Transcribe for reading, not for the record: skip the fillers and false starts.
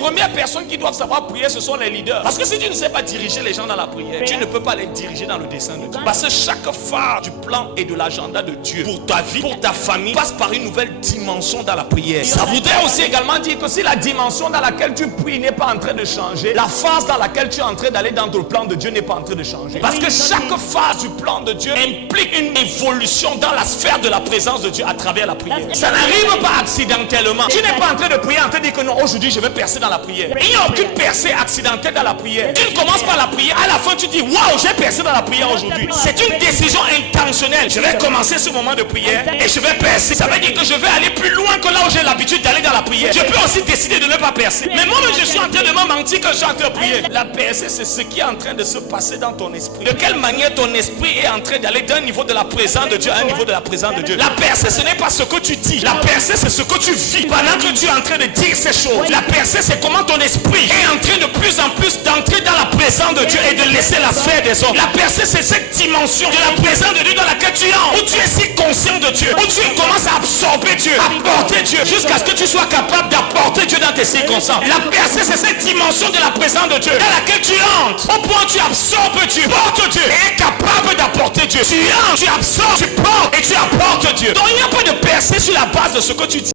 premières personnes qui doivent savoir prier, ce sont les leaders. Parce que si tu ne sais pas diriger les gens dans la prière, tu ne peux pas les diriger dans le dessein de Dieu. Parce que chaque phare du plan et de l'agenda de Dieu pour ta vie, pour ta famille, passe par une nouvelle dimension dans la prière. Ça voudrait aussi également dire que si la dimension dans laquelle tu pries n'est pas en train de changer, la phase dans laquelle tu es en train d'aller dans le plan de Dieu n'est pas en train de changer. Parce que chaque phase du plan de Dieu implique une évolution dans la sphère de la présence de Dieu à travers la prière. Ça n'arrive pas accidentellement. Tu n'es pas en train de prier en train de dire que non, aujourd'hui je vais percer dans la prière. Il n'y a aucune percée accidentelle dans la prière. Tu ne commences pas la prière, à la fin tu dis waouh, j'ai percé dans la prière aujourd'hui. C'est une décision intentionnelle. Je vais commencer ce moment de prière et je vais percer. Ça veut dire que je vais aller plus loin que là où j'ai l'habitude d'aller dans la prière. Je peux aussi décider de ne pas percer. Mais moi-même je suis en train de me mentir quand je suis en train de prier. La percée, c'est ce qui est en train de se passer dans ton esprit. De quelle manière ton esprit est en train d'aller d'un niveau de la présence de Dieu à un niveau de la présence de Dieu. La percée, ce n'est pas ce que tu dis. La percée, c'est ce que tu vis pendant que tu es en train de dire ces choses. La percée, c'est comment ton esprit est en train de plus en plus d'entrer dans la présence de Dieu et de laisser la sphère des hommes. La percée, c'est cette dimension de la présence de Dieu dans laquelle tu es, où tu es si conscient de Dieu, où tu commences à absorber Dieu, à porter Dieu, jusqu'à ce que tu sois capable d'apporter Dieu dans tes circonstances. La percée, c'est cette dimension de la présence de Dieu dans laquelle tu entres, au point où tu absorbes Dieu, portes Dieu et es capable d'apporter Dieu. Tu entres, tu absorbes, tu portes et tu apportes Dieu. Donc il n'y a pas de percée sur la base de ce que tu dis.